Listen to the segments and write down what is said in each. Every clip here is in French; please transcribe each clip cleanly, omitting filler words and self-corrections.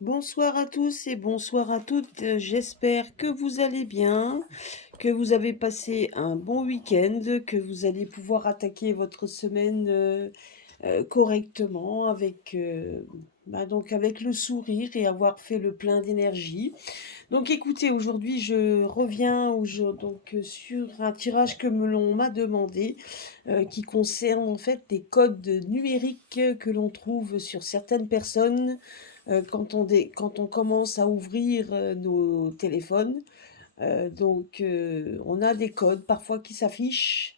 Bonsoir à tous et bonsoir à toutes. J'espère que vous allez bien, que vous avez passé un bon week-end, que vous allez pouvoir attaquer votre semaine correctement donc avec le sourire et avoir fait le plein d'énergie. Donc écoutez, aujourd'hui je reviens sur un tirage que l'on m'a demandé qui concerne en fait des codes numériques que l'on trouve sur certaines personnes quand on commence à ouvrir nos téléphones. On a des codes parfois qui s'affichent.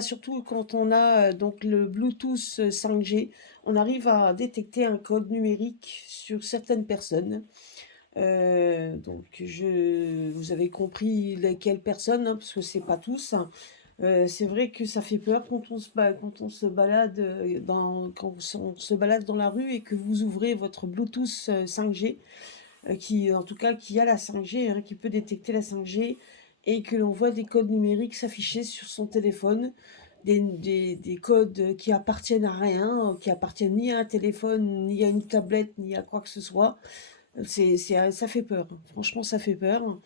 Surtout quand on a donc le Bluetooth 5G, on arrive à détecter un code numérique sur certaines personnes. Vous avez compris lesquelles personnes, hein, parce que c'est pas tous, hein. C'est vrai que ça fait peur quand on se balade on se balade dans la rue et que vous ouvrez votre Bluetooth 5G, en tout cas, qui a la 5G, hein, qui peut détecter la 5G, et que l'on voit des codes numériques s'afficher sur son téléphone, des codes qui appartiennent à rien, qui appartiennent ni à un téléphone, ni à une tablette, ni à quoi que ce soit. Ça fait peur. Franchement, ça fait peur.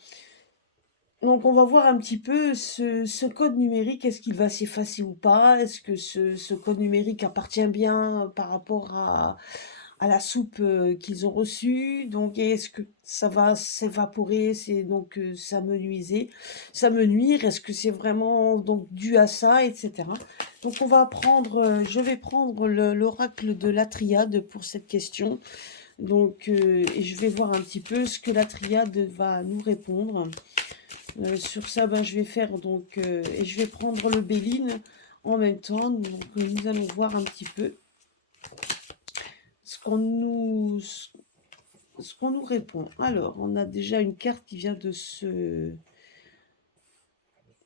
Donc, on va voir un petit peu ce code numérique. Est-ce qu'il va s'effacer ou pas? Est-ce que ce code numérique appartient bien par rapport à la soupe qu'ils ont reçue? Donc, est-ce que ça va s'évaporer? Ça me nuire? Est-ce que c'est vraiment donc dû à ça, etc. Donc, je vais prendre l'oracle de la triade pour cette question. Et je vais voir un petit peu ce que la triade va nous répondre. Sur ça, je vais faire et je vais prendre le Béline en même temps. Donc, nous allons voir un petit peu ce qu'on nous, ce qu'on nous répond. Alors, on a déjà une carte qui vient de se...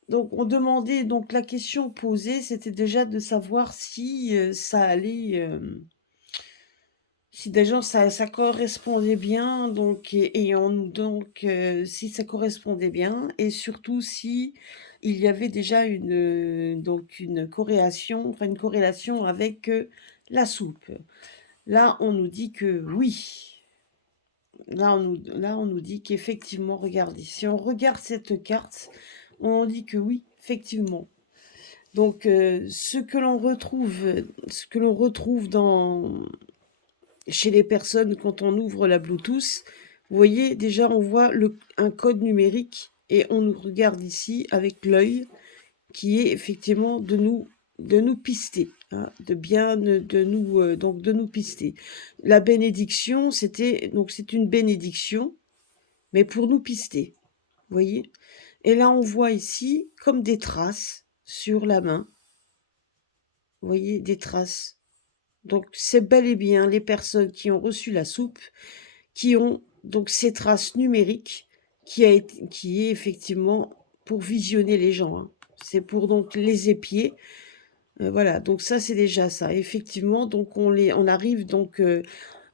Donc, on demandait, donc la question posée, c'était déjà de savoir si ça allait... si déjà ça correspondait bien, si ça correspondait bien, et surtout si il y avait déjà une corrélation avec la soupe. Là, on nous dit que oui. Là, on nous dit qu'effectivement, regardez, si on regarde cette carte, on dit que oui, effectivement. Donc, ce que l'on retrouve chez les personnes quand on ouvre la Bluetooth, vous voyez, déjà on voit un code numérique et on nous regarde ici avec l'œil qui est effectivement de nous pister, hein, de nous pister. La bénédiction, c'est une bénédiction, mais pour nous pister, vous voyez. Et là on voit ici comme des traces sur la main, vous voyez, des traces. Donc c'est bel et bien les personnes qui ont reçu la soupe qui ont donc ces traces numériques qui est effectivement pour visionner les gens, hein. C'est pour donc les épier. Voilà, donc ça c'est déjà ça. Effectivement, donc on arrive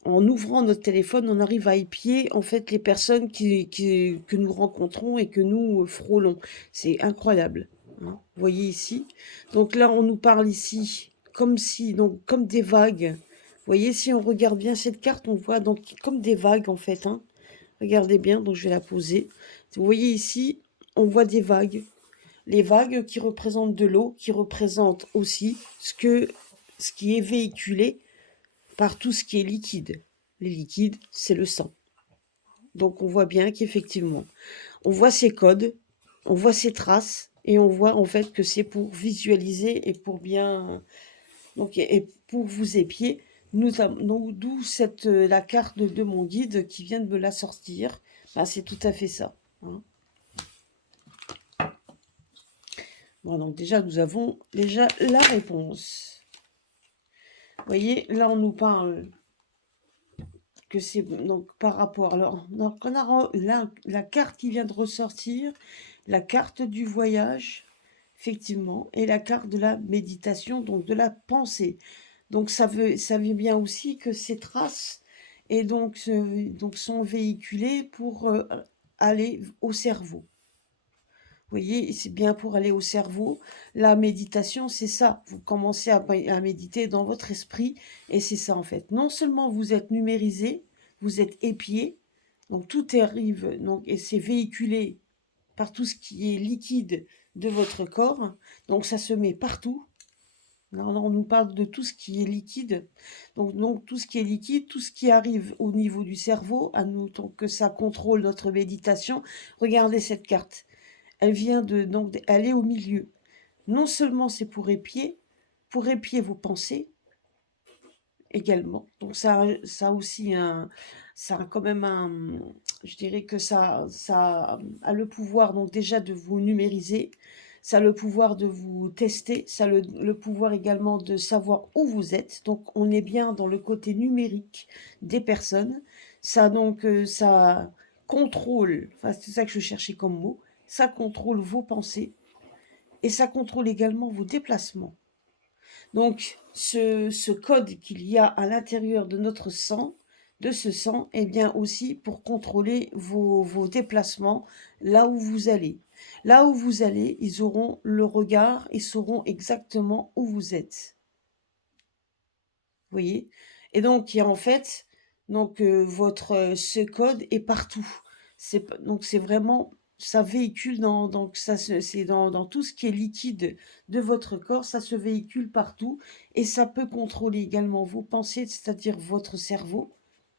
en ouvrant notre téléphone, on arrive à épier en fait les personnes que nous rencontrons et que nous frôlons. C'est incroyable, hein. Vous voyez ici. Donc là, on nous parle ici comme des vagues. Vous voyez, si on regarde bien cette carte, on voit donc comme des vagues en fait, hein. Regardez bien, donc je vais la poser. Vous voyez ici, on voit des vagues. Les vagues qui représentent de l'eau, qui représentent aussi ce qui est véhiculé par tout ce qui est liquide. Les liquides, c'est le sang. Donc on voit bien qu'effectivement, on voit ces codes, on voit ces traces, et on voit en fait que c'est pour visualiser et pour bien... et pour vous épier, d'où la carte de mon guide qui vient de me la sortir. C'est tout à fait ça, hein. Bon, donc déjà, nous avons déjà la réponse. Vous voyez, là, on nous parle que c'est donc par rapport. Alors, donc on a la carte qui vient de ressortir, la carte du voyage, effectivement, et la carte de la méditation, donc de la pensée. Donc ça veut bien aussi que ces traces sont véhiculées pour aller au cerveau. Vous voyez, c'est bien pour aller au cerveau. La méditation, c'est ça. Vous commencez à méditer dans votre esprit et c'est ça en fait. Non seulement vous êtes numérisé, vous êtes épié, donc tout arrive, donc, et c'est véhiculé par tout ce qui est liquide de votre corps, donc ça se met partout. Là, on nous parle de tout ce qui est liquide, donc tout ce qui est liquide, tout ce qui arrive au niveau du cerveau, à nous, donc que ça contrôle notre méditation. Regardez cette carte, elle vient donc elle est au milieu. Non seulement c'est pour épier vos pensées, également. Donc ça aussi ça a quand même je dirais que ça a le pouvoir donc déjà de vous numériser, ça a le pouvoir de vous tester, ça a le pouvoir également de savoir où vous êtes. Donc on est bien dans le côté numérique des personnes. Ça donc ça contrôle, enfin c'est ça que je cherchais comme mot, ça contrôle vos pensées et ça contrôle également vos déplacements. Donc, ce code qu'il y a à l'intérieur de notre sang, de ce sang, est bien aussi pour contrôler vos déplacements là où vous allez. Là où vous allez, ils auront le regard, ils sauront exactement où vous êtes. Vous voyez? Et donc, il y a en fait, donc, ce code est partout. Donc, c'est vraiment, ça véhicule donc c'est dans tout ce qui est liquide de votre corps, ça se véhicule partout et ça peut contrôler également vos pensées, c'est-à-dire votre cerveau.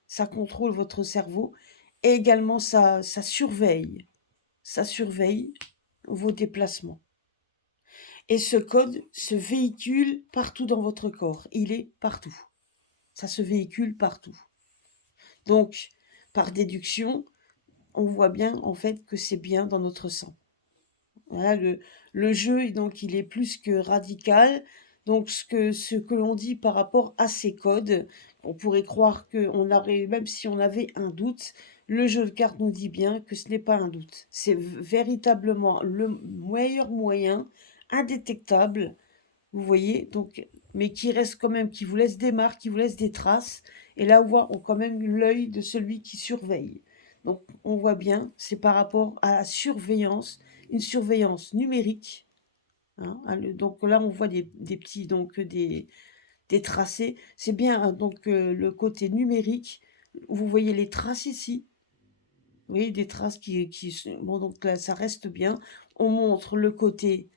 Ça contrôle votre cerveau et également ça surveille vos déplacements. Et ce code se véhicule partout dans votre corps. Il est partout. Ça se véhicule partout. Donc, par déduction, on voit bien en fait que c'est bien dans notre sang. Voilà, le jeu, donc, il est plus que radical. Donc, ce que l'on dit par rapport à ces codes, on pourrait croire qu'on aurait, même si on avait un doute, le jeu de cartes nous dit bien que ce n'est pas un doute. C'est véritablement le meilleur moyen, indétectable, vous voyez, donc, mais qui reste quand même, qui vous laisse des marques, qui vous laisse des traces. Et là, on quand même l'œil de celui qui surveille. Donc, on voit bien, c'est par rapport à la surveillance, une surveillance numérique. Hein, donc là, on voit des petits, donc des tracés. C'est bien hein, donc le côté numérique. Vous voyez les traces ici. Vous voyez des traces bon, donc là, ça reste bien. On montre le côté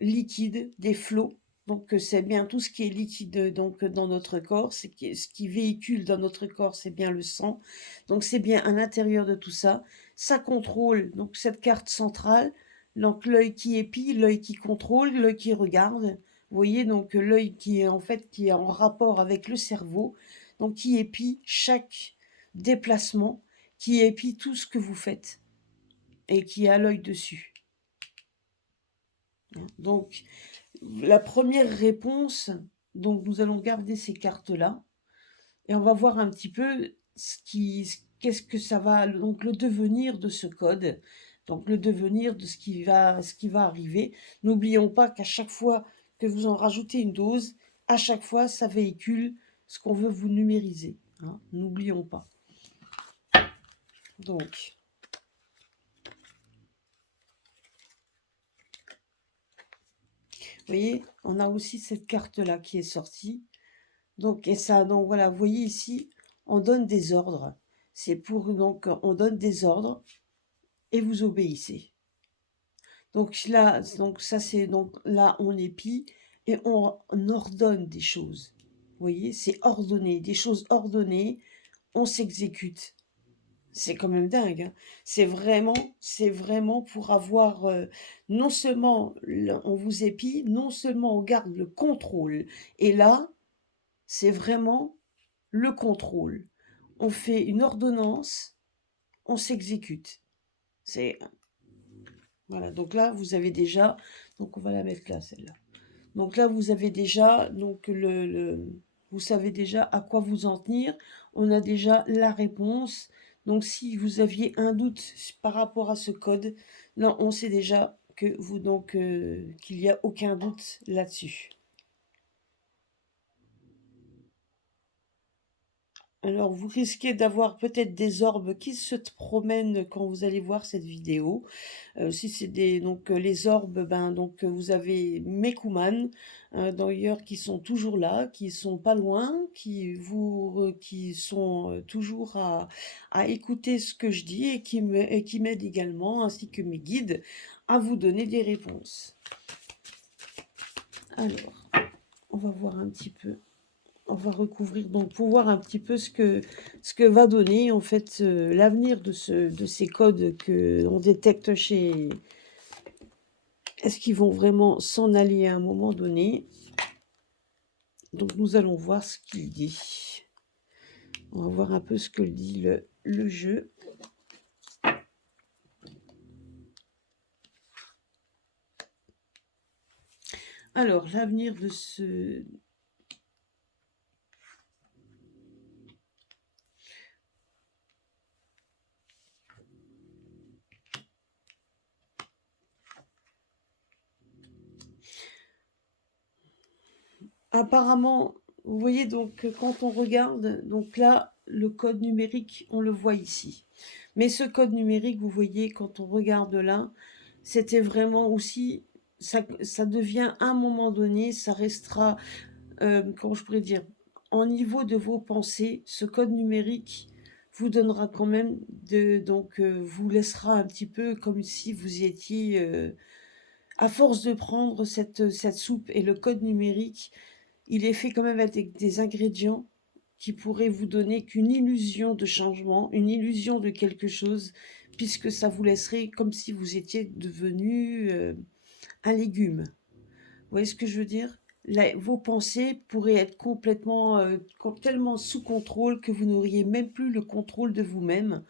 liquide, des flots. Donc c'est bien tout ce qui est liquide donc dans notre corps, ce qui véhicule dans notre corps, c'est bien le sang. Donc c'est bien à l'intérieur de tout ça. Ça contrôle donc cette carte centrale, donc l'œil qui épie, l'œil qui contrôle, l'œil qui regarde. Vous voyez donc l'œil qui est en fait qui est en rapport avec le cerveau, donc qui épie chaque déplacement, qui épie tout ce que vous faites et qui a l'œil dessus. Donc la première réponse, donc nous allons garder ces cartes-là et on va voir un petit peu qu'est-ce que ça va, donc le devenir de ce code, donc le devenir de ce qui va arriver. N'oublions pas qu'à chaque fois que vous en rajoutez une dose, à chaque fois ça véhicule ce qu'on veut vous numériser. Hein, n'oublions pas. Donc, vous voyez, on a aussi cette carte-là qui est sortie. Donc, et ça, donc voilà, vous voyez ici, on donne des ordres. C'est pour, donc, on donne des ordres et vous obéissez. Donc là, donc ça c'est, donc là, on épie et on ordonne des choses. Vous voyez, c'est ordonné, des choses ordonnées, on s'exécute. C'est quand même dingue, hein. C'est vraiment pour avoir, non seulement on vous épie, non seulement on garde le contrôle. Et là, c'est vraiment le contrôle. On fait une ordonnance, on s'exécute. C'est voilà. Donc là, vous avez déjà. Donc on va la mettre là, celle-là. Donc là, vous avez déjà donc vous savez déjà à quoi vous en tenir. On a déjà la réponse. Donc si vous aviez un doute par rapport à ce code, là, on sait déjà que vous donc qu'il n'y a aucun doute là-dessus. Alors, vous risquez d'avoir peut-être des orbes qui se promènent quand vous allez voir cette vidéo. Si c'est des donc les orbes, ben, donc vous avez Mekuman, d'ailleurs qui sont toujours là, qui sont pas loin, qui sont, toujours à écouter ce que je dis et qui m'aident également, ainsi que mes guides, à vous donner des réponses. Alors, on va voir un petit peu. On va recouvrir donc pour voir un petit peu ce que va donner en fait l'avenir de ces codes que on détecte chez. Est-ce qu'ils vont vraiment s'en aller à un moment donné? Donc nous allons voir ce qu'il dit. On va voir un peu ce que dit le jeu. Alors, l'avenir de ce. Apparemment, vous voyez donc quand on regarde, donc là, le code numérique, on le voit ici. Mais ce code numérique, vous voyez, quand on regarde là, c'était vraiment aussi, ça devient à un moment donné, ça restera, comment je pourrais dire, en niveau de vos pensées, ce code numérique vous donnera quand même donc vous laissera un petit peu comme si vous étiez, à force de prendre cette soupe et le code numérique, il est fait quand même avec des ingrédients qui pourraient vous donner qu'une illusion de changement, une illusion de quelque chose, puisque ça vous laisserait comme si vous étiez devenu un légume. Vous voyez ce que je veux dire? Vos pensées pourraient être complètement, tellement sous contrôle que vous n'auriez même plus le contrôle de vous-même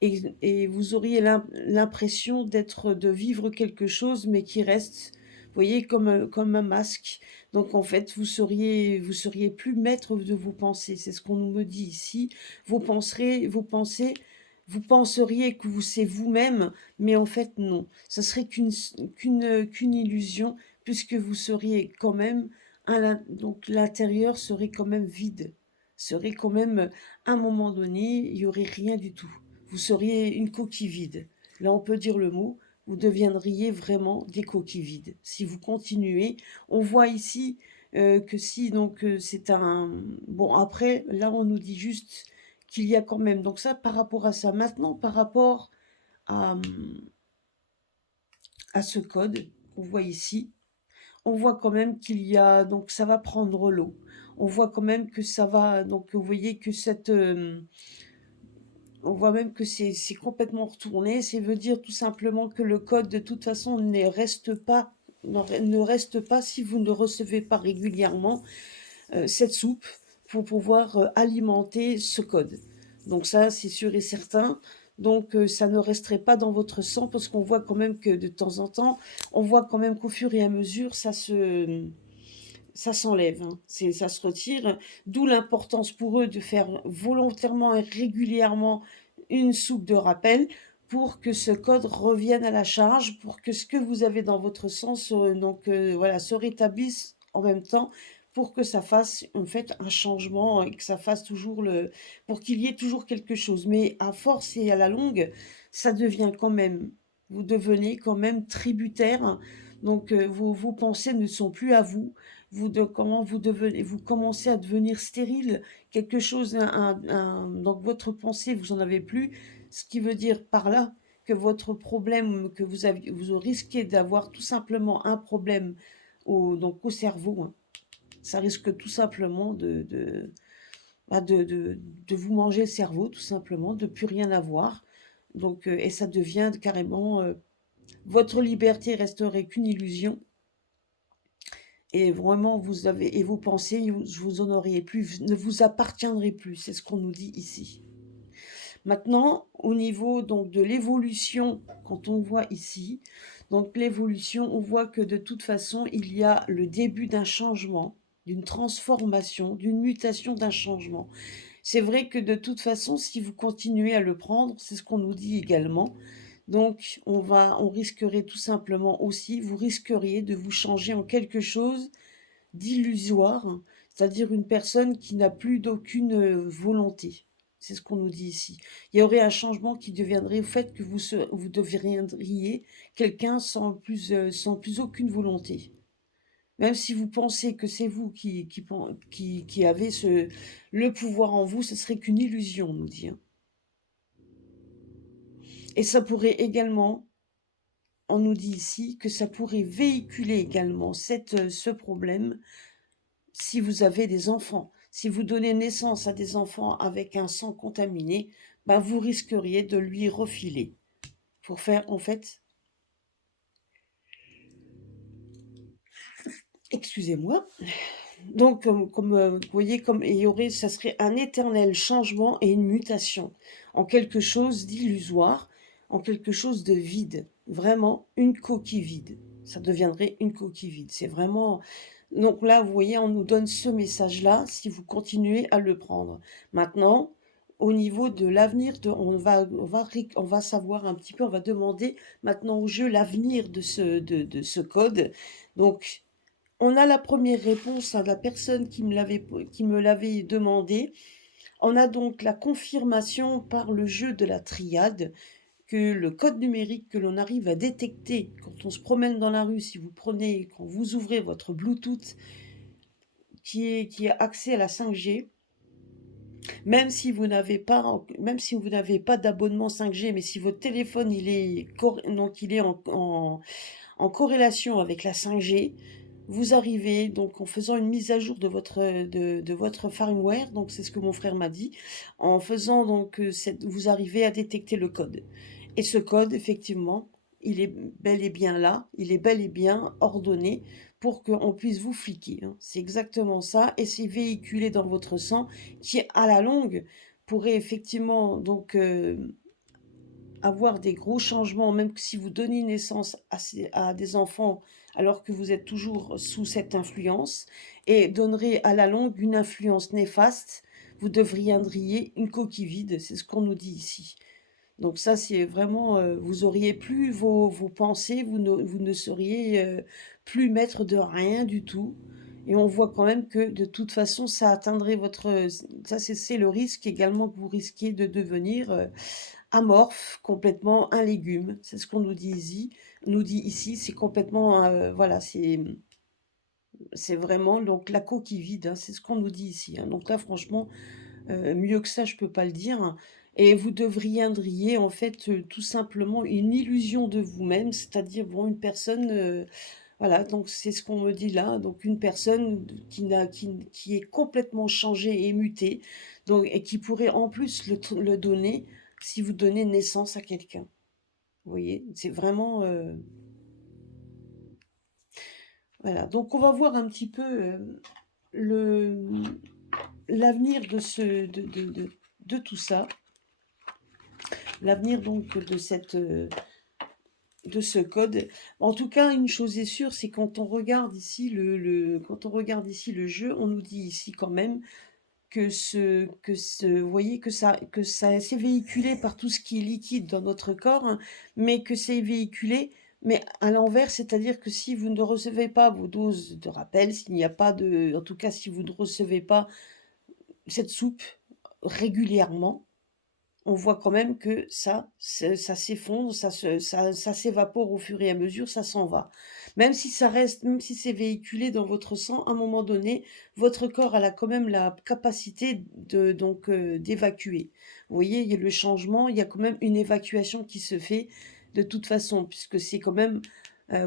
et vous auriez l'impression de vivre quelque chose, mais qui reste, vous voyez, comme un masque. Donc en fait, vous seriez plus maître de vos pensées. C'est ce qu'on nous me dit ici. Vos pensées, vous penseriez que c'est vous-même, mais en fait non. Ça serait qu'une illusion, puisque vous seriez quand même, donc l'intérieur serait quand même vide. Serait quand même, à un moment donné, il y aurait rien du tout. Vous seriez une coquille vide. Là, on peut dire le mot, vous deviendriez vraiment des coquilles vides. Si vous continuez, on voit ici que si, donc c'est un. Bon, après, là, on nous dit juste qu'il y a quand même. Donc, ça, par rapport à ça, maintenant, par rapport à, à ce code qu'on voit ici, on voit quand même qu'il y a. Donc, ça va prendre l'eau. On voit quand même que ça va. Donc, vous voyez que cette. On voit même que c'est complètement retourné. Ça veut dire tout simplement que le code, de toute façon, ne reste pas si vous ne recevez pas régulièrement cette soupe pour pouvoir alimenter ce code. Donc ça, c'est sûr et certain. Donc ça ne resterait pas dans votre sang parce qu'on voit quand même que de temps en temps, on voit quand même qu'au fur et à mesure, ça s'enlève, hein. Ça se retire, d'où l'importance pour eux de faire volontairement et régulièrement une soupe de rappel pour que ce code revienne à la charge, pour que ce que vous avez dans votre sang voilà, se rétablisse en même temps, pour que ça fasse en fait un changement et que ça fasse toujours pour qu'il y ait toujours quelque chose. Mais à force et à la longue, ça devient quand même, vous devenez quand même tributaire. Donc vos pensées ne sont plus à vous, comment vous commencez à devenir stérile, quelque chose, dans votre pensée, vous en avez plus, ce qui veut dire par là que votre problème, que vous risquez d'avoir tout simplement un problème donc au cerveau, hein. Ça risque tout simplement bah, de vous manger le cerveau, tout simplement, de plus rien avoir. Donc, et ça devient carrément, votre liberté resterait qu'une illusion et vraiment et vos pensées, vous en auriez plus, ne vous appartiendraient plus, c'est ce qu'on nous dit ici. Maintenant, au niveau donc de l'évolution, quand on voit ici, donc l'évolution, on voit que de toute façon, il y a le début d'un changement, d'une transformation, d'une mutation, d'un changement. C'est vrai que de toute façon, si vous continuez à le prendre, c'est ce qu'on nous dit également. Donc, on risquerait tout simplement aussi, vous risqueriez de vous changer en quelque chose d'illusoire, c'est-à-dire une personne qui n'a plus d'aucune volonté. C'est ce qu'on nous dit ici. Il y aurait un changement qui deviendrait au fait que vous deviendriez quelqu'un sans plus aucune volonté. Même si vous pensez que c'est vous qui avez le pouvoir en vous, ce serait qu'une illusion, on nous dit, hein. Et ça pourrait également, on nous dit ici, que ça pourrait véhiculer également ce problème si vous avez des enfants. Si vous donnez naissance à des enfants avec un sang contaminé, ben vous risqueriez de lui refiler pour faire, en fait, excusez-moi. Donc, vous voyez, comme il y aurait, ça serait un éternel changement et une mutation en quelque chose d'illusoire, en quelque chose de vide, vraiment une coquille vide. Ça deviendrait une coquille vide. C'est vraiment. Donc là, vous voyez, on nous donne ce message-là si vous continuez à le prendre. Maintenant, au niveau de l'avenir, on va savoir un petit peu, on va demander maintenant au jeu l'avenir de ce code. Donc, on a la première réponse à la personne qui me l'avait demandé. On a donc la confirmation par le jeu de la triade que le code numérique que l'on arrive à détecter quand on se promène dans la rue, quand vous ouvrez votre Bluetooth qui est accès à la 5G, même si vous n'avez pas d'abonnement 5G, mais si votre téléphone il est en corrélation avec la 5G, vous arrivez donc en faisant une mise à jour de votre firmware, donc c'est ce que mon frère m'a dit, en faisant donc vous arrivez à détecter le code. Et ce code, effectivement, il est bel et bien là, il est bel et bien ordonné pour qu'on puisse vous fliquer, hein. C'est exactement ça, et c'est véhiculé dans votre sang qui, à la longue, pourrait effectivement donc avoir des gros changements, même si vous donnez naissance à des enfants alors que vous êtes toujours sous cette influence, et donnerait à la longue une influence néfaste. Vous deviendriez une coquille vide, c'est ce qu'on nous dit ici. Donc ça, c'est vraiment, vous auriez plus vos pensées, vous ne seriez plus maître de rien du tout. Et on voit quand même que de toute façon, ça atteindrait ça c'est le risque également que vous risquez de devenir amorphe, complètement un légume. C'est ce qu'on nous dit ici, c'est complètement, voilà, c'est vraiment donc la coquille vide, hein, c'est ce qu'on nous dit ici, hein. Donc là, franchement, mieux que ça, je peux pas le dire, hein. Et vous deviendriez en fait, tout simplement une illusion de vous-même, c'est-à-dire, bon, une personne, voilà, donc c'est ce qu'on me dit là, donc une personne qui est complètement changée et mutée, donc et qui pourrait en plus le donner si vous donnez naissance à quelqu'un. Vous voyez? C'est vraiment, voilà, donc on va voir un petit peu, le l'avenir de tout ça. L'avenir donc de ce code. En tout cas, une chose est sûre, c'est quand on regarde ici quand on regarde ici le jeu, on nous dit ici quand même vous voyez que ça c'est véhiculé par tout ce qui est liquide dans notre corps, hein, mais que c'est véhiculé, mais à l'envers, c'est-à-dire que si vous ne recevez pas vos doses de rappel, s'il n'y a pas en tout cas, si vous ne recevez pas cette soupe régulièrement, on voit quand même que ça s'effondre, ça s'évapore au fur et à mesure, ça s'en va. Même si c'est véhiculé dans votre sang, à un moment donné, votre corps quand même la capacité d'évacuer. Vous voyez, il y a le changement, il y a quand même une évacuation qui se fait de toute façon, puisque c'est quand même,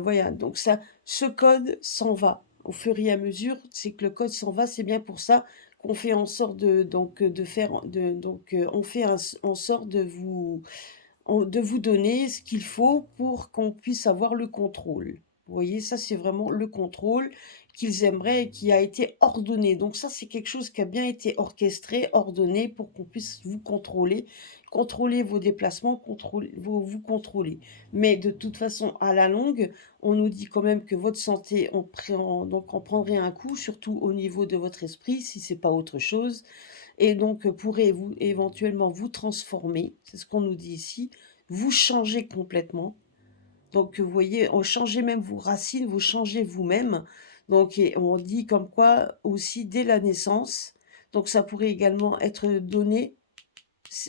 voilà, donc ce code s'en va. Au fur et à mesure, c'est que le code s'en va, c'est bien pour ça on fait en sorte on fait en sorte de vous donner ce qu'il faut pour qu'on puisse avoir le contrôle. Vous voyez, ça c'est vraiment le contrôle qu'ils aimeraient et qui a été ordonné. Donc ça c'est quelque chose qui a bien été orchestré, ordonné pour qu'on puisse vous contrôler vos déplacements, vous contrôler. Mais de toute façon, à la longue, on nous dit quand même que votre santé donc en prendrait un coup, surtout au niveau de votre esprit, si c'est pas autre chose. Et donc, pourrez-vous éventuellement vous transformer, c'est ce qu'on nous dit ici, vous changer complètement. Donc, vous voyez, changez même vos racines, vous changez vous-même. Donc et on dit comme quoi aussi dès la naissance, donc ça pourrait également être donné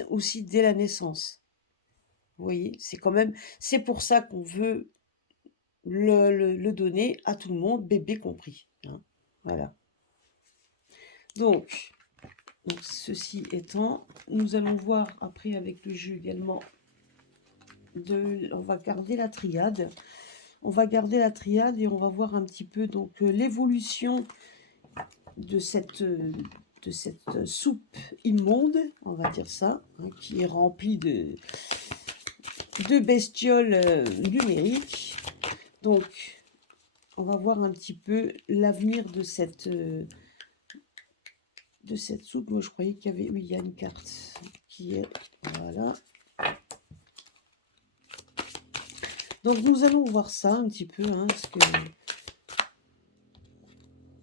aussi dès la naissance. Vous voyez? C'est quand même c'est pour ça qu'on veut le donner à tout le monde, bébé compris, hein. Voilà. Donc ceci étant, nous allons voir après avec le jeu également on va garder la triade. On va garder la triade et on va voir un petit peu donc l'évolution de cette soupe immonde, on va dire ça, hein, qui est remplie de bestioles numériques. Donc, on va voir un petit peu l'avenir de cette soupe. Moi, je croyais qu'il y avait... Oui, il y a une carte qui est... Voilà. Donc, nous allons voir ça un petit peu, hein, parce que...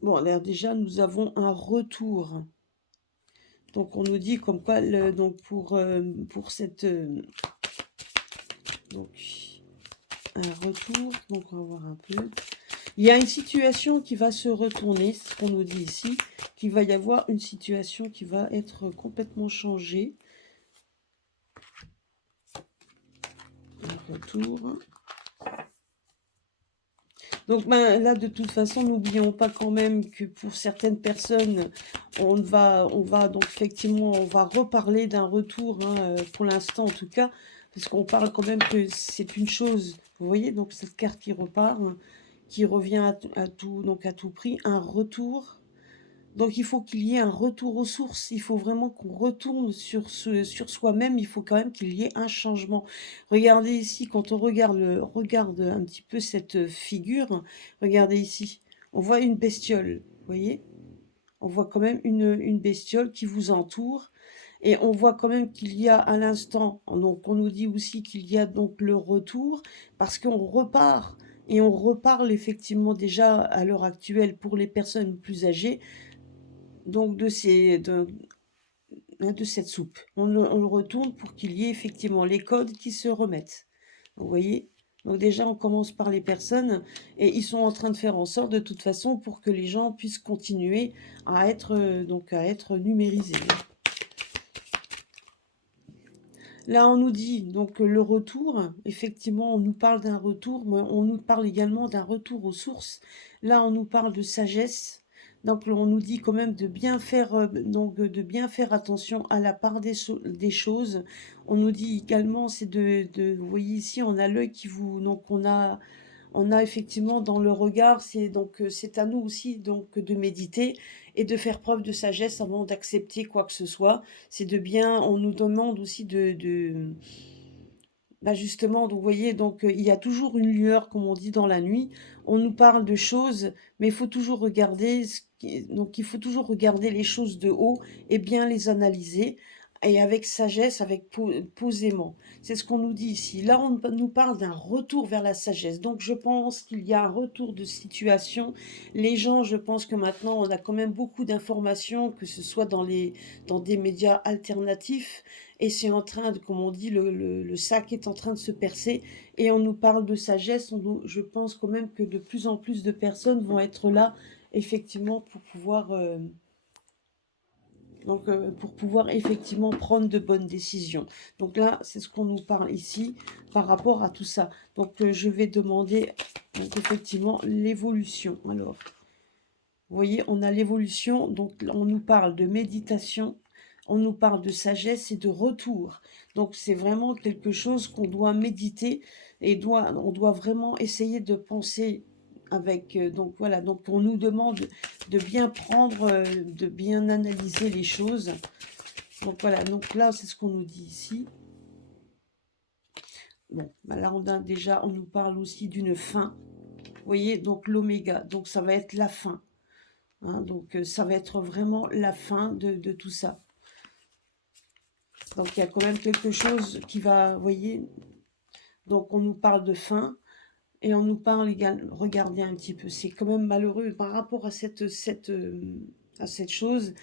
Bon, alors déjà, nous avons un retour. Donc, on nous dit comme quoi, donc pour cette... donc, un retour. Donc, on va voir un peu. Il y a une situation qui va se retourner, c'est ce qu'on nous dit ici, qu'il va y avoir une situation qui va être complètement changée. Un retour. Donc ben, là, de toute façon, n'oublions pas quand même que pour certaines personnes, on va donc effectivement, on va reparler d'un retour, hein, pour l'instant en tout cas, parce qu'on parle quand même que c'est une chose, vous voyez, donc cette carte qui repart, hein, qui revient à tout prix, un retour. Donc il faut qu'il y ait un retour aux sources, il faut vraiment qu'on retourne sur soi-même, il faut quand même qu'il y ait un changement. Regardez ici, quand on regarde un petit peu cette figure, regardez ici, on voit une bestiole, vous voyez? On voit quand même une bestiole qui vous entoure, et on voit quand même qu'il y a à l'instant, donc on nous dit aussi qu'il y a donc le retour, parce qu'on repart, et on reparle effectivement déjà à l'heure actuelle pour les personnes plus âgées, donc de cette soupe. On le retourne pour qu'il y ait effectivement les codes qui se remettent. Vous voyez? Donc déjà, on commence par les personnes et ils sont en train de faire en sorte de toute façon pour que les gens puissent continuer à être, à être numérisés. Là, on nous dit donc le retour. Effectivement, on nous parle d'un retour, mais on nous parle également d'un retour aux sources. Là, on nous parle de sagesse. Donc, on nous dit quand même de bien faire, de bien faire attention à la part des choses. On nous dit également, c'est vous voyez ici, on a l'œil qui vous, donc on a effectivement dans le regard, c'est à nous aussi donc de méditer et de faire preuve de sagesse avant d'accepter quoi que ce soit. C'est de bien, on nous demande aussi bah justement, donc vous voyez, donc il y a toujours une lueur, comme on dit, dans la nuit. On nous parle de choses, mais il faut toujours regarder, donc il faut toujours regarder les choses de haut et bien les analyser, et avec sagesse, avec posément. C'est ce qu'on nous dit ici. Là, on nous parle d'un retour vers la sagesse. Donc je pense qu'il y a un retour de situation. Les gens, je pense que maintenant, on a quand même beaucoup d'informations, que ce soit dans des médias alternatifs, et c'est en train de, comme on dit, le sac est en train de se percer, et on nous parle de sagesse. Je pense quand même que de plus en plus de personnes vont être là, effectivement, pour pouvoir effectivement prendre de bonnes décisions. Donc là, c'est ce qu'on nous parle ici par rapport à tout ça. Donc je vais demander donc, effectivement l'évolution. Alors, vous voyez, on a l'évolution, donc on nous parle de méditation, on nous parle de sagesse et de retour. Donc c'est vraiment quelque chose qu'on doit méditer, et on doit vraiment essayer de penser avec, donc voilà, donc on nous demande de bien prendre, de bien analyser les choses. Donc voilà, donc là c'est ce qu'on nous dit ici. Bon, bah là on nous parle aussi d'une fin. Vous voyez, donc l'oméga, donc ça va être la fin. Hein, donc ça va être vraiment la fin de tout ça. Donc il y a quand même quelque chose qui va, vous voyez, donc on nous parle de fin, et on nous parle également, regardez un petit peu, c'est quand même malheureux par rapport à cette chose,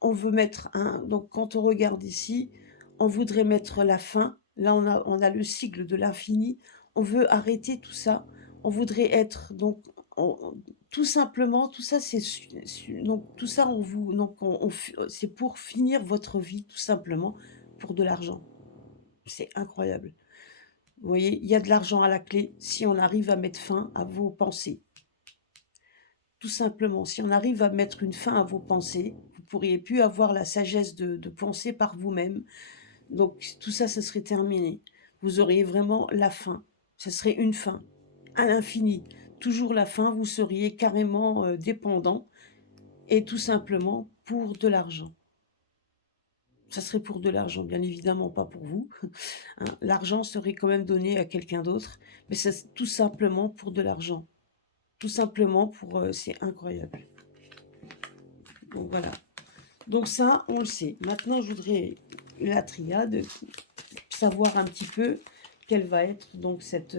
on veut mettre donc quand on regarde ici, on voudrait mettre la fin, là on a le cycle de l'infini, on veut arrêter tout ça, on voudrait être donc tout simplement, tout ça, donc tout ça, c'est pour finir votre vie, tout simplement, pour de l'argent. C'est incroyable. Vous voyez, il y a de l'argent à la clé si on arrive à mettre fin à vos pensées. Tout simplement, si on arrive à mettre une fin à vos pensées, vous pourriez plus avoir la sagesse de penser par vous-même. Donc tout ça, ça serait terminé. Vous auriez vraiment la fin. Ce serait une fin à l'infini. Toujours la fin, vous seriez carrément dépendant et tout simplement pour de l'argent. Ça serait pour de l'argent, bien évidemment pas pour vous. Hein. L'argent serait quand même donné à quelqu'un d'autre, mais c'est tout simplement pour de l'argent. Tout simplement pour... c'est incroyable. Donc voilà. Donc ça, on le sait. Maintenant, je voudrais la triade, savoir un petit peu quelle va être donc cette...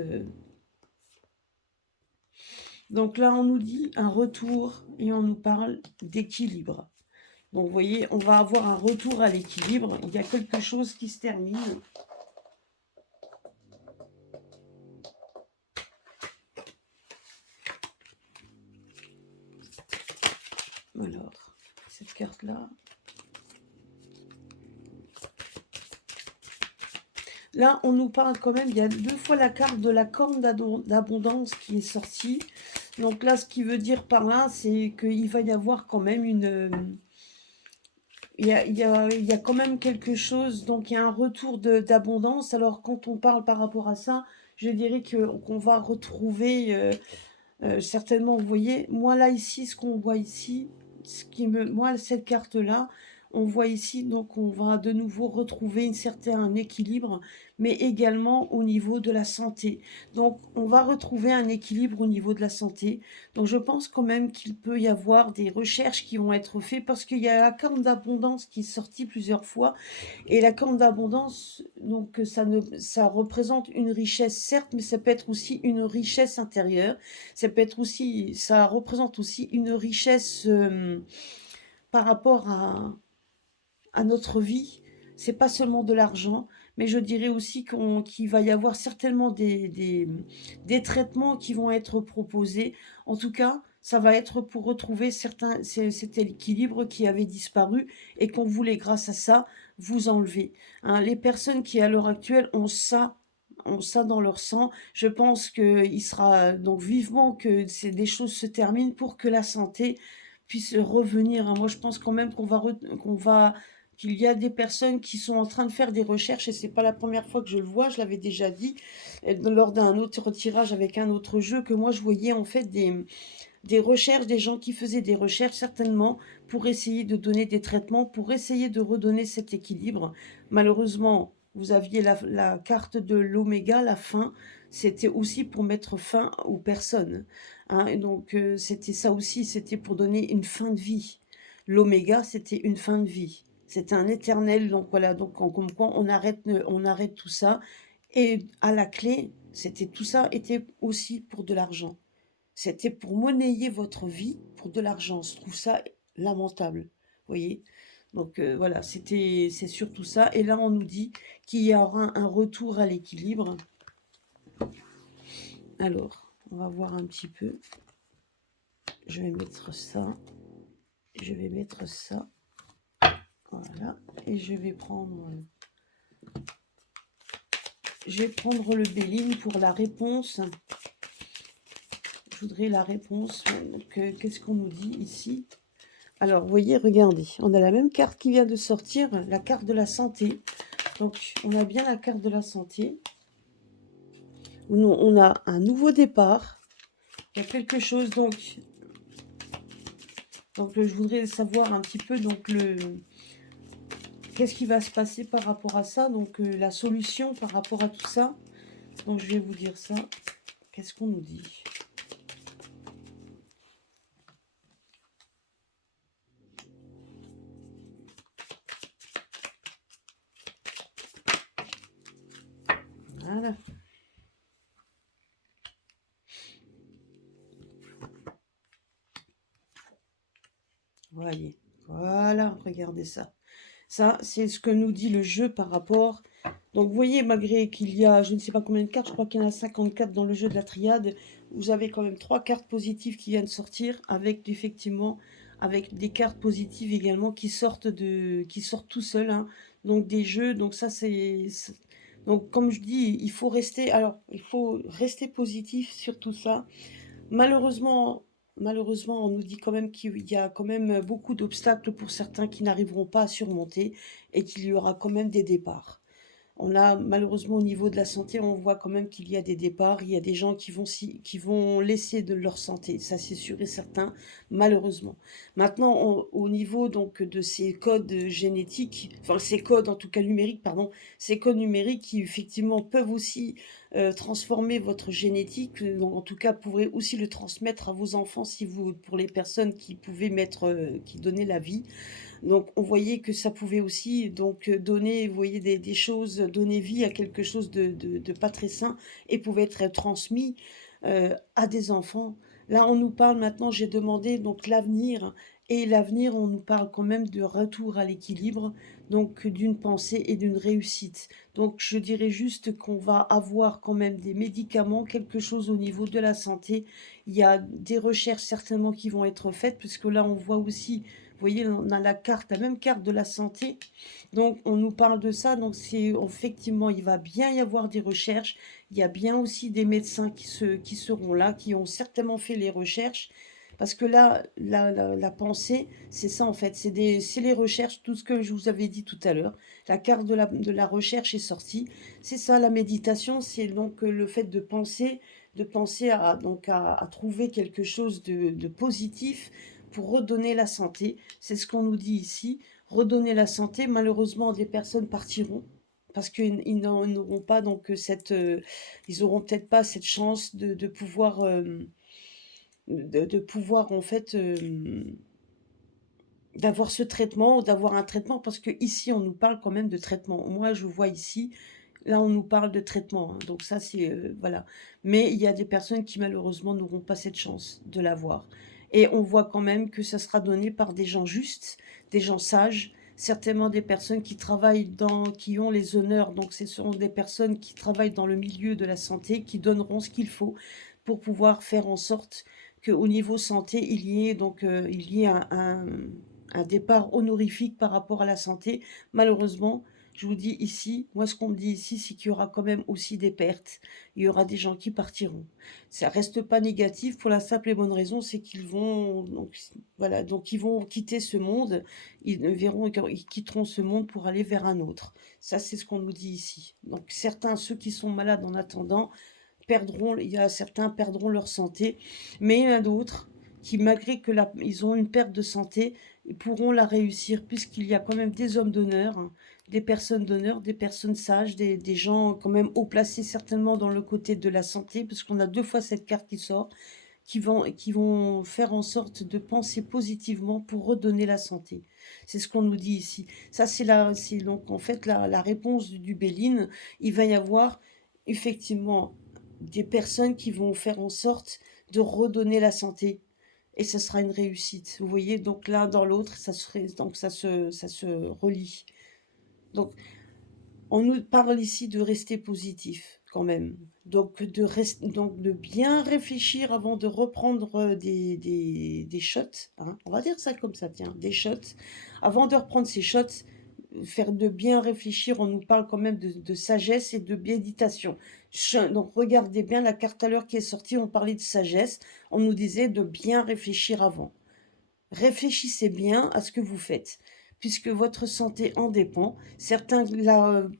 Donc là, on nous dit un retour et on nous parle d'équilibre. Donc vous voyez, on va avoir un retour à l'équilibre. Il y a quelque chose qui se termine. Alors, cette carte-là. Là, on nous parle quand même, il y a 2 fois la carte de la corne d'abondance qui est sortie. Donc là, ce qui veut dire par là, c'est qu'il va y avoir quand même une... il y a quand même quelque chose, donc il y a un retour d'abondance. Alors quand on parle par rapport à ça, je dirais qu'on va retrouver certainement, vous voyez, moi là ici, ce qu'on voit ici, moi cette carte-là, on voit ici, donc on va de nouveau retrouver un certain équilibre, mais également au niveau de la santé. Donc on va retrouver un équilibre au niveau de la santé. Donc je pense quand même qu'il peut y avoir des recherches qui vont être faites parce qu'il y a la corne d'abondance qui est sortie plusieurs fois. Et la corne d'abondance, donc ça représente une richesse, certes, mais ça peut être aussi une richesse intérieure. Ça représente aussi une richesse par rapport à notre vie. C'est pas seulement de l'argent, mais je dirais aussi qu'il va y avoir certainement des traitements qui vont être proposés. En tout cas, ça va être pour retrouver cet équilibre qui avait disparu et qu'on voulait, grâce à ça, vous enlever. Hein, les personnes qui, à l'heure actuelle, ont ça dans leur sang, je pense qu'il sera donc vivement que des choses se terminent pour que la santé puisse revenir. Hein. Moi, je pense quand même qu'il y a des personnes qui sont en train de faire des recherches, et c'est pas la première fois que je le vois, je l'avais déjà dit, lors d'un autre tirage avec un autre jeu, que moi je voyais en fait des recherches, des gens qui faisaient des recherches certainement pour essayer de donner des traitements, pour essayer de redonner cet équilibre. Malheureusement, vous aviez la carte de l'oméga, la fin, c'était aussi pour mettre fin aux personnes. Hein, et donc c'était ça aussi, c'était pour donner une fin de vie. L'oméga, c'était une fin de vie. C'était un éternel, donc voilà, donc comme quoi on arrête tout ça. Et à la clé, tout ça était aussi pour de l'argent. C'était pour monnayer votre vie pour de l'argent. Je trouve ça lamentable, vous voyez. Donc voilà, c'est surtout ça. Et là, on nous dit qu'il y aura un retour à l'équilibre. Alors, on va voir un petit peu. Je vais mettre ça. Je vais mettre ça. Voilà. Et je vais prendre le Béline pour la réponse. Je voudrais la réponse. Donc, qu'est-ce qu'on nous dit ici? Alors, vous voyez, regardez, on a la même carte qui vient de sortir, la carte de la santé. Donc, on a bien la carte de la santé. On a un nouveau départ. Il y a quelque chose, donc je voudrais savoir un petit peu, donc, qu'est-ce qui va se passer par rapport à ça, donc, la solution par rapport à tout ça. Donc, je vais vous dire ça. Qu'est-ce qu'on nous dit ? Voilà. Voyez. Voilà, regardez ça. Ça, c'est ce que nous dit le jeu par rapport Donc, vous voyez, malgré qu'il y a, je ne sais pas combien de cartes, je crois qu'il y en a 54 dans le jeu de la triade, vous avez quand même 3 cartes positives qui viennent sortir, avec effectivement, avec des cartes positives également qui sortent tout seuls, hein. Donc des jeux, donc ça donc comme je dis, il faut rester positif sur tout ça. Malheureusement, malheureusement, on nous dit quand même qu'il y a quand même beaucoup d'obstacles pour certains qui n'arriveront pas à surmonter et qu'il y aura quand même des départs. On a malheureusement au niveau de la santé, on voit quand même qu'il y a des départs, il y a des gens qui vont laisser de leur santé, ça c'est sûr et certain, malheureusement. Maintenant, au niveau donc de ces codes génétiques, enfin ces codes en tout cas numériques, pardon, ces codes numériques qui effectivement peuvent aussi transformer votre génétique, donc en tout cas pourrez aussi le transmettre à vos enfants si vous, pour les personnes qui pouvaient qui donnaient la vie. Donc on voyait que ça pouvait aussi donc donner, vous voyez, des choses, donner vie à quelque chose de pas très sain et pouvait être transmis à des enfants. Là, on nous parle maintenant, j'ai demandé donc l'avenir, et l'avenir, on nous parle quand même de retour à l'équilibre, donc d'une pensée et d'une réussite. Donc je dirais juste qu'on va avoir quand même des médicaments, quelque chose au niveau de la santé. Il y a des recherches certainement qui vont être faites, puisque là, on voit aussi, vous voyez, on a la même carte de la santé. Donc, on nous parle de ça. Donc, effectivement, il va bien y avoir des recherches. Il y a bien aussi des médecins qui seront là, qui ont certainement fait les recherches. Parce que là, la pensée, c'est ça en fait, c'est les recherches, tout ce que je vous avais dit tout à l'heure. La carte de la recherche est sortie. C'est ça, la méditation, c'est donc le fait de penser à trouver quelque chose de positif pour redonner la santé. C'est ce qu'on nous dit ici. Redonner la santé, malheureusement, des personnes partiront parce qu'ils n'auront pas donc ils auront peut-être pas cette chance de pouvoir de pouvoir en fait d'avoir ce traitement, d'avoir un traitement, parce que ici on nous parle quand même de traitement. Moi je vois ici, là on nous parle de traitement, hein, donc ça c'est voilà. Mais il y a des personnes qui malheureusement n'auront pas cette chance de l'avoir. Et on voit quand même que ça sera donné par des gens justes, des gens sages, certainement des personnes qui travaillent qui ont les honneurs. Donc ce sont des personnes qui travaillent dans le milieu de la santé, qui donneront ce qu'il faut pour pouvoir faire en sorte qu'au niveau santé, il y ait un départ honorifique par rapport à la santé. Malheureusement, je vous dis ici, moi ce qu'on me dit ici, c'est qu'il y aura quand même aussi des pertes. Il y aura des gens qui partiront. Ça reste pas négatif pour la simple et bonne raison, c'est qu'ils vont donc voilà, donc ils vont quitter ce monde, ils quitteront ce monde pour aller vers un autre. Ça c'est ce qu'on nous dit ici. Donc certains, ceux qui sont malades en attendant, il y a certains perdront leur santé, mais il y en a d'autres qui, malgré que ils ont une perte de santé, ils pourront la réussir, puisqu'il y a quand même des hommes d'honneur, hein, des personnes sages, des gens quand même haut placés certainement dans le côté de la santé, parce qu'on a 2 fois cette carte qui sort, qui vont faire en sorte de penser positivement pour redonner la santé. C'est ce qu'on nous dit ici. Ça, c'est donc en fait la réponse du Béline. Il va y avoir effectivement des personnes qui vont faire en sorte de redonner la santé. Et ce sera une réussite. Vous voyez, donc l'un dans l'autre, donc ça se relie. Donc, on nous parle ici de rester positif quand même. Donc donc de bien réfléchir avant de reprendre des shots, hein. On va dire ça comme ça, tiens, des shots. Avant de reprendre ces shots, faire de bien réfléchir, on nous parle quand même de sagesse et de méditation. Donc regardez bien la carte à l'heure qui est sortie, on parlait de sagesse, on nous disait de bien réfléchir avant. Réfléchissez bien à ce que vous faites, puisque votre santé en dépend. Certains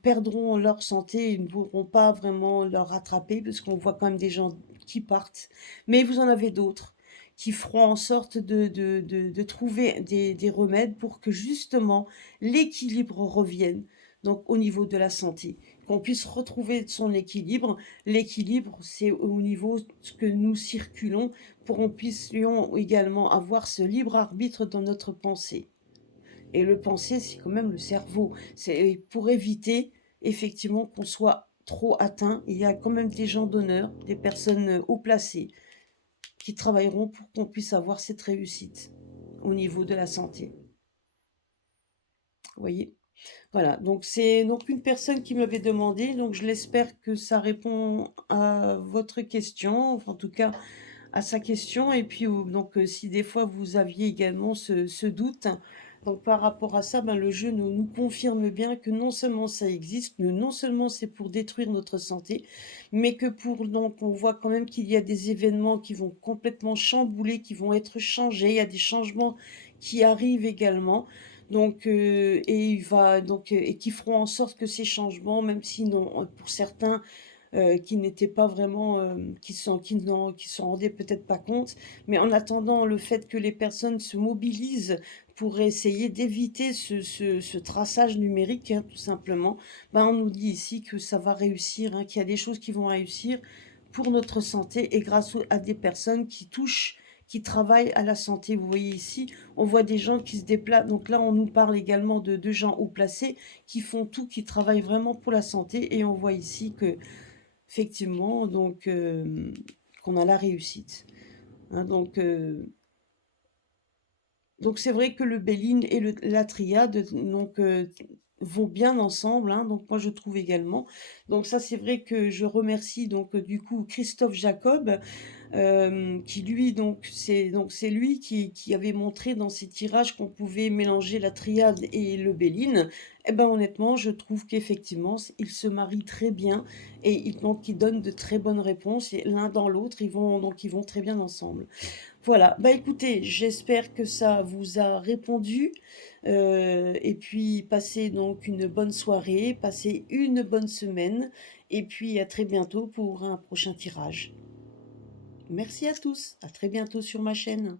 perdront leur santé et ne pourront pas vraiment leur rattraper, parce qu'on voit quand même des gens qui partent. Mais vous en avez d'autres qui feront en sorte de trouver des remèdes pour que justement l'équilibre revienne, donc au niveau de la santé, qu'on puisse retrouver son équilibre. L'équilibre, c'est au niveau de ce que nous circulons, pour qu'on puissions également avoir ce libre arbitre dans notre pensée. Et le penser, c'est quand même le cerveau. C'est pour éviter effectivement qu'on soit trop atteint. Il y a quand même des gens d'honneur, des personnes haut placées, qui travailleront pour qu'on puisse avoir cette réussite au niveau de la santé. Vous voyez? Voilà, donc c'est donc une personne qui m'avait demandé, donc je l'espère que ça répond à votre question, enfin en tout cas à sa question et puis donc si des fois vous aviez également ce doute, donc par rapport à ça, ben, le jeu nous confirme bien que non seulement ça existe, que non seulement c'est pour détruire notre santé, mais que pour donc on voit quand même qu'il y a des événements qui vont complètement chambouler, qui vont être changés. Il y a des changements qui arrivent également. Donc et il va donc et qui feront en sorte que ces changements, même si non pour certains qui n'étaient pas vraiment, qui s'en rendaient peut-être pas compte. Mais en attendant, le fait que les personnes se mobilisent pour essayer d'éviter ce traçage numérique, hein, tout simplement, ben, on nous dit ici que ça va réussir, hein, qu'il y a des choses qui vont réussir pour notre santé et grâce à des personnes qui travaillent à la santé. Vous voyez ici, on voit des gens qui se déplacent. Donc là, on nous parle également de gens haut placés qui font tout, qui travaillent vraiment pour la santé. Et on voit ici que effectivement, donc qu'on a la réussite, hein, donc c'est vrai que le Béline et la triade donc vont bien ensemble, hein, donc moi je trouve également. Donc ça c'est vrai que je remercie donc du coup Christophe Jacob, qui lui donc c'est lui qui avait montré dans ses tirages qu'on pouvait mélanger la triade et le Béline. Et ben, honnêtement, je trouve qu'effectivement, ils se marient très bien et ils donnent de très bonnes réponses et l'un dans l'autre, ils vont très bien ensemble. Voilà, bah, écoutez, j'espère que ça vous a répondu, et puis passez donc une bonne soirée, passez une bonne semaine et puis à très bientôt pour un prochain tirage. Merci à tous, à très bientôt sur ma chaîne.